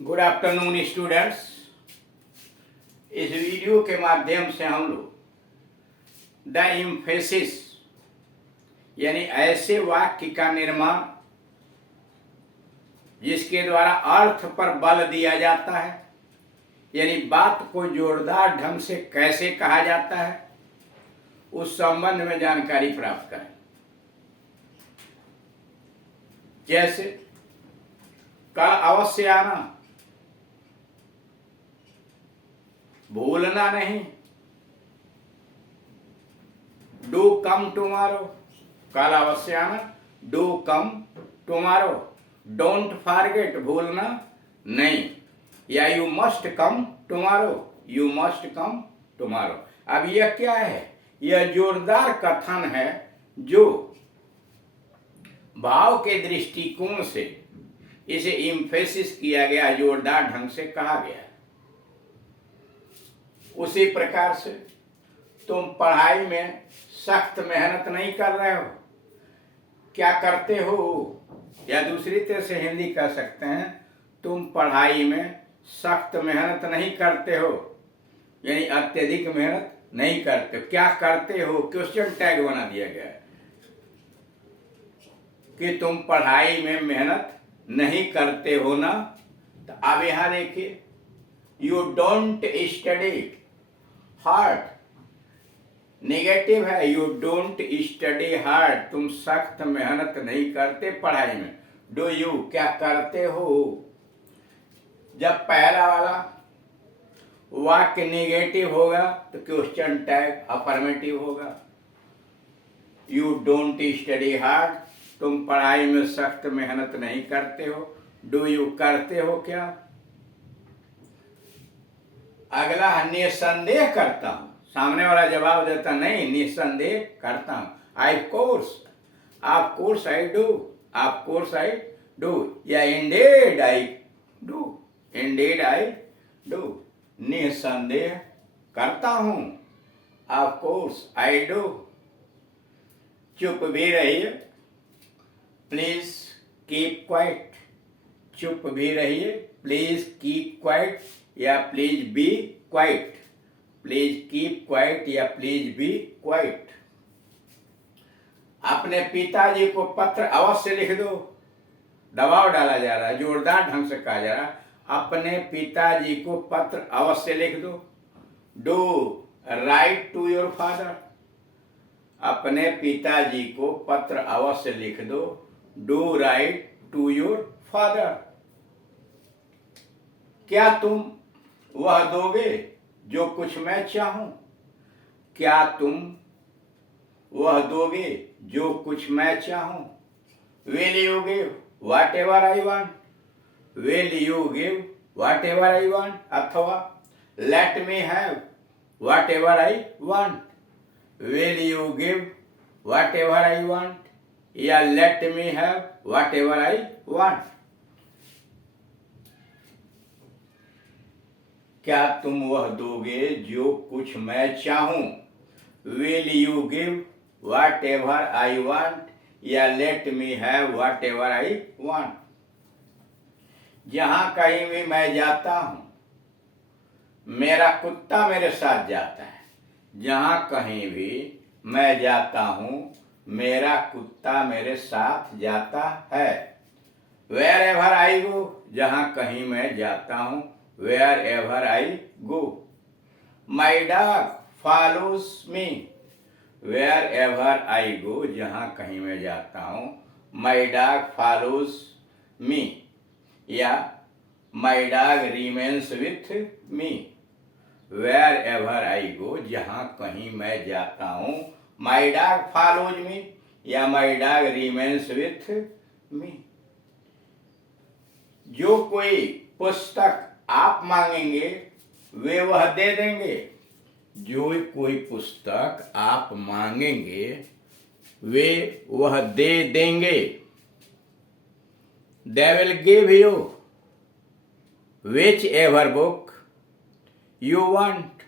Good afternoon students. इस video के माध्यम से हम लोग द एम्फेसिस यानी ऐसे वाक्य का निर्माण जिसके द्वारा अर्थ पर बल दिया जाता है, यानी बात को जोरदार ढंग से कैसे कहा जाता है, उस संबंध में जानकारी प्राप्त करें। जैसे कल अवश्य आना, भूलना नहीं। डू कम टुमारो, कल अवश्य आना। Do come tomorrow. Don't forget, भूलना नहीं। या you must come tomorrow, you must come tomorrow. अब यह क्या है? यह जोरदार कथन है जो भाव के दृष्टिकोण से इसे एम्फेसिस किया गया, जोरदार ढंग से कहा गया। उसी प्रकार से तुम पढ़ाई में सख्त मेहनत नहीं कर रहे हो, क्या करते हो? या दूसरी तरह से हिंदी कह सकते हैं, तुम पढ़ाई में सख्त मेहनत नहीं करते हो, यानी अत्यधिक मेहनत नहीं करते हो। क्या करते हो? क्वेश्चन टैग बना दिया गया है कि तुम पढ़ाई में मेहनत नहीं करते हो ना। तो अब यहां देखिए, you don't study hard, negative है। यू डोंट स्टडी हार्ड, तुम सख्त मेहनत नहीं करते पढ़ाई में। डू यू, क्या करते हो? जब पहला वाला वाक्य नेगेटिव होगा तो क्वेश्चन टैग अफर्मेटिव होगा। यू डोंट स्टडी हार्ड, तुम पढ़ाई में सख्त मेहनत नहीं करते हो। डू यू, करते हो क्या? अगला है निसंदेह करता हूं। सामने वाला जवाब देता नहीं, निसंदेह करता हूं। I course, of course I do, of course I do. या indeed I do, indeed I do. निसंदेह करता हूं, ऑफ कोर्स आई डू। चुप भी रहिए, प्लीज कीप क्वाइट, चुप भी रहिए, प्लीज कीप क्वाइट या please be quite. Please keep quiet या प्लीज बी क्वाइट। अपने पिताजी को पत्र अवश्य लिख दो, दबाव डाला जा रहा है, जोरदार ढंग से कहा जा रहा है। अपने पिताजी को पत्र अवश्य लिख दो। Do write to your father, अपने पिताजी को पत्र अवश्य लिख दो। Do write to your father. क्या तुम वह दोगे जो कुछ मैं चाहूं? क्या तुम वह दोगे जो कुछ मैं चाहूं? Will you give whatever I want, will you give whatever I want. अथवा let me have whatever I want, will you give whatever I want. या let me have whatever I want. क्या तुम वह दोगे जो कुछ मैं चाहूं? Will you give whatever I want या let me have whatever I want. जहां कहीं भी मैं जाता हूं, मेरा कुत्ता मेरे साथ जाता है। जहां कहीं भी मैं जाता हूं, मेरा कुत्ता मेरे साथ जाता है। वेयर एवर आई गो, जहां कहीं मैं जाता हूं, wherever I go. My dog follows me, wherever I go, जहां कहीं मैं जाता हूं, माई डॉग फॉलोज मी। या my dog remains with me, wherever I go, जहां कहीं मैं जाता हूं, माई डॉग फॉलोज मी या माई डॉग रिमेन्स विथ मी। जो कोई पुस्तक आप मांगेंगे वे वह दे देंगे। जो कोई पुस्तक आप मांगेंगे वे वह दे देंगे। They will give you which ever book you want,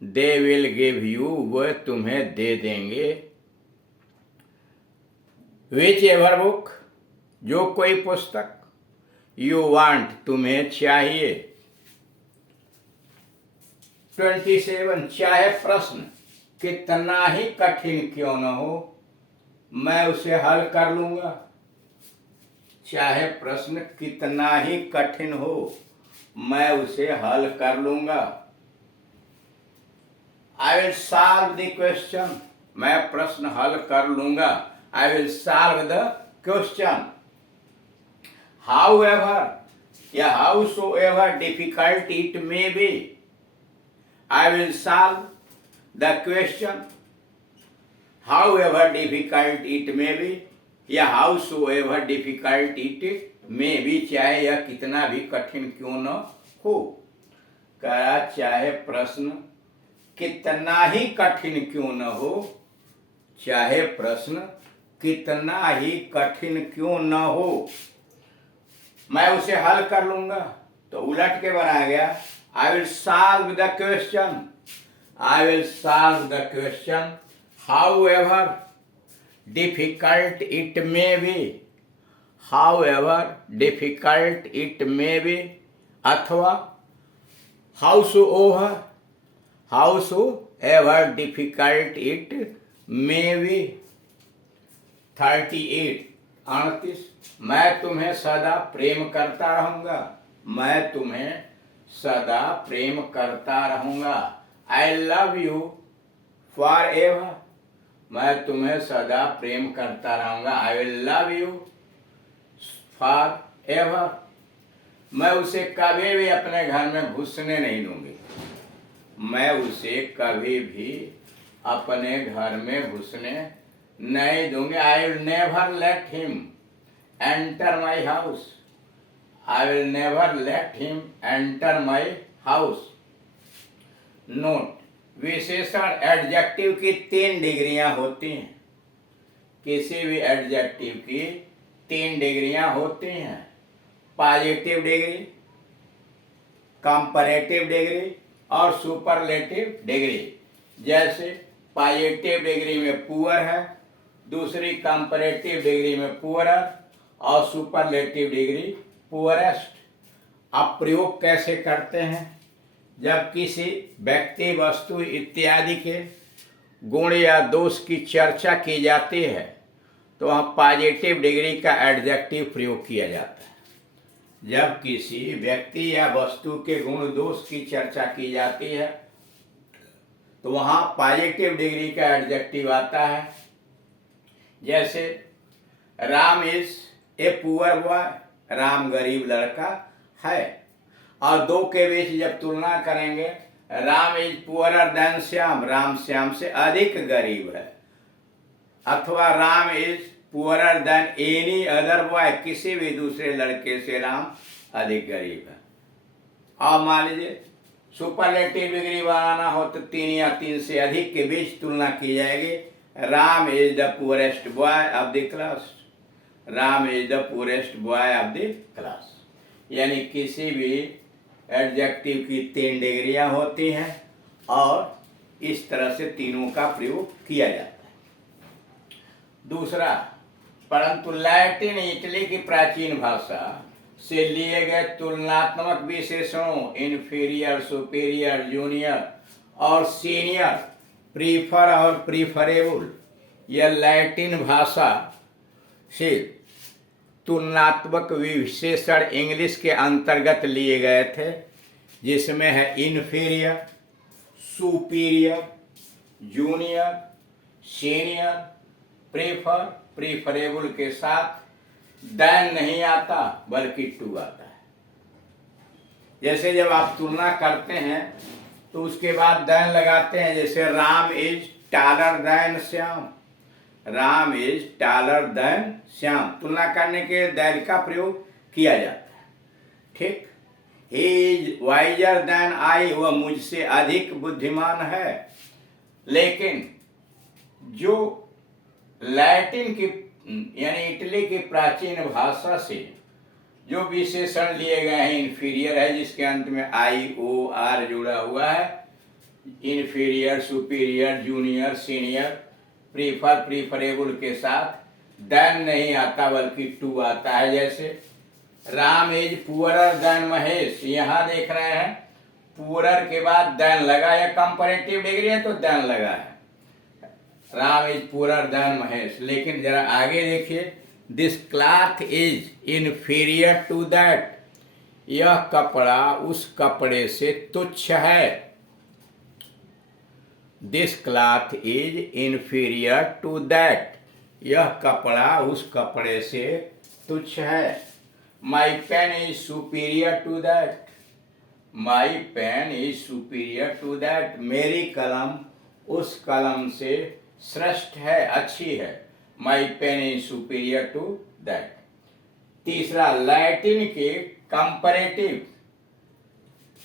they will give you, वह तुम्हें दे देंगे। विच एवर बुक, जो कोई पुस्तक, यू वांट, तुम्हें चाहिए। 27, चाहे प्रश्न कितना ही कठिन क्यों न हो, मैं उसे हल कर लूंगा। चाहे प्रश्न कितना ही कठिन हो, मैं उसे हल कर लूंगा। I will solve the question, मैं प्रश्न हल कर लूंगा। I will solve the question. However, या howsoever difficult it may be, I will solve the question, however difficult it may be, या howsoever difficult it may be, चाहे यह कितना भी कठिन क्यों न हो। कहा चाहे प्रश्न कितना ही कठिन क्यों न हो, चाहे प्रश्न कितना ही कठिन क्यों न हो, मैं उसे हल कर लूंगा। तो उलट के बनाया गया, I will solve the question. I will solve the question, however difficult it may be. However difficult it may be, अथवा howsoever difficult it may be। 38, 38, मैं तुम्हें सदा प्रेम करता रहूंगा। मैं तुम्हें सदा प्रेम करता रहूंगा। I love you for ever, मैं तुम्हें सदा प्रेम करता रहूंगा। I will love you for ever, मैं उसे कभी भी अपने घर में घुसने नहीं दूंगी। मैं उसे कभी भी अपने घर में घुसने नहीं दूंगी। I will never let him enter my house, I will never let him enter my house। Note, विशेषण एडजेक्टिव की 3 डिग्रियां होती हैं। किसी भी एडजेक्टिव की 3 डिग्रियां होती हैं, पॉजिटिव डिग्री, कंपैरेटिव डिग्री और सुपरलेटिव डिग्री। जैसे पॉजिटिव डिग्री में पुअर है, दूसरी कंपैरेटिव डिग्री में पुअरर और सुपरलेटिव डिग्री पुअरेस्ट। अब प्रयोग कैसे करते हैं? जब किसी व्यक्ति, वस्तु इत्यादि के गुण या दोष की चर्चा की जाती है तो वहाँ पॉजिटिव डिग्री का एडजेक्टिव प्रयोग किया जाता है। जब किसी व्यक्ति या वस्तु के गुण दोष की चर्चा की जाती है तो वहाँ पॉजिटिव डिग्री का एडजेक्टिव आता है। जैसे Ram is a poor boy, Ram गरीब लड़का है। और दो के बीच जब तुलना करेंगे, Ram is poorer than Shyam, Ram Shyam से अधिक गरीब है। अथवा Ram is poorer than any other boy, किसी भी दूसरे लड़के से राम अधिक गरीब है। और मान लीजिए सुपरलेटिव डिग्री बनाना हो तो 3 या 3 से अधिक के बीच तुलना की जाएगी। Ram is the poorest boy of the class, Ram is the poorest boy of the class. यानी किसी भी एडजेक्टिव की 3 डिग्रियां होती हैं और इस तरह से तीनों का प्रयोग किया जाता है। दूसरा, परंतु लैटिन इटली की प्राचीन भाषा से लिए गए तुलनात्मक विशेषणों इन्फीरियर, सुपीरियर, जूनियर और सीनियर, प्रीफर और प्रीफरेबल, यह लैटिन भाषा से तुलनात्मक विशेषण इंग्लिश के अंतर्गत लिए गए थे, जिसमें है inferior, superior, junior, senior, prefer, preferable के साथ देन नहीं आता बल्कि टू आता है। जैसे जब आप तुलना करते हैं तो उसके बाद देन लगाते हैं। जैसे Ram is taller than Shyam, Ram is taller than Shyam, तुलना करने के देन का प्रयोग किया जाता है। ठीक, he is wiser than I, वह मुझसे अधिक बुद्धिमान है। लेकिन जो लैटिन की यानी इटली की प्राचीन भाषा से जो विशेषण लिए गए हैं, इन्फीरियर है जिसके अंत में आई ओ आर जुड़ा हुआ है, inferior, superior, junior, senior, prefer, preferable के साथ देन नहीं आता बल्कि टू आता है। जैसे Ram is poorer than Mahesh. यहाँ देख रहे हैं पुअरर के बाद देन लगा, या कंपैरेटिव डिग्री है तो देन लगा है। Ram is poorer than Mahesh. लेकिन जरा आगे देखिए, this cloth is inferior to that. यह कपड़ा उस कपड़े से तुच्छ है। This cloth is inferior to that. यह कपड़ा उस कपड़े से तुच्छ है। My pen is superior to that. My pen is superior to that. मेरी कलम उस कलम से श्रेष्ठ है, अच्छी है। My pen is superior to that. तीसरा, लैटिन के comparative,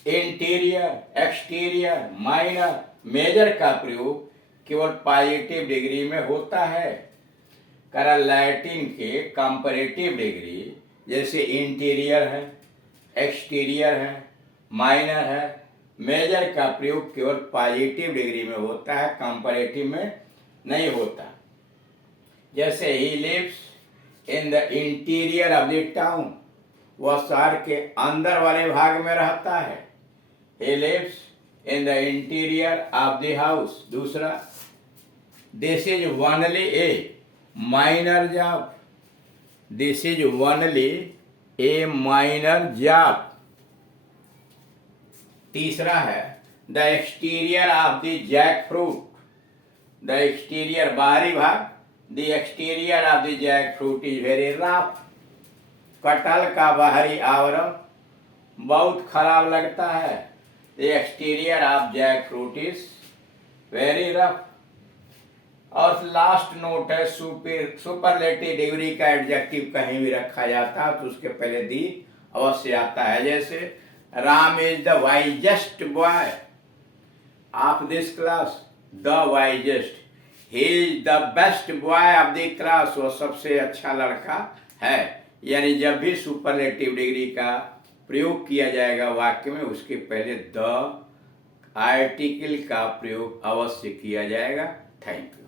interior, exterior, minor, major का प्रयोग केवल पॉजिटिव डिग्री में होता है। करा लैटिन के कंपैरेटिव डिग्री जैसे इंटीरियर है, एक्सटीरियर है, माइनर है, मेजर का प्रयोग केवल पॉजिटिव डिग्री में होता है, कंपैरेटिव में नहीं होता। जैसे he lives in the interior of the town, वह शहर के अंदर वाले भाग में रहता है। He lives in the interior of the house. दूसरा, this is only a minor job. This is only a minor job. तीसरा है, the exterior of the jackfruit. The exterior, बाहरी भाग, the exterior of the jackfruit is very rough. कटहल का बाहरी आवरण बहुत खराब लगता है। The exterior of jackfruit is very rough. और लास्ट नोट है, सुपरलेटिव डिग्री का एडजेक्टिव कहीं भी रखा जाता है तो उसके पहले दी अवश्य आता है। जैसे Ram is the wisest boy of this class. The wisest, he is the best boy of the class. वो सबसे अच्छा लड़का है। यानी जब भी सुपरलेटिव डिग्री का प्रयोग किया जाएगा वाक्य में, उसके पहले द आर्टिकल का प्रयोग अवश्य किया जाएगा। Thank you.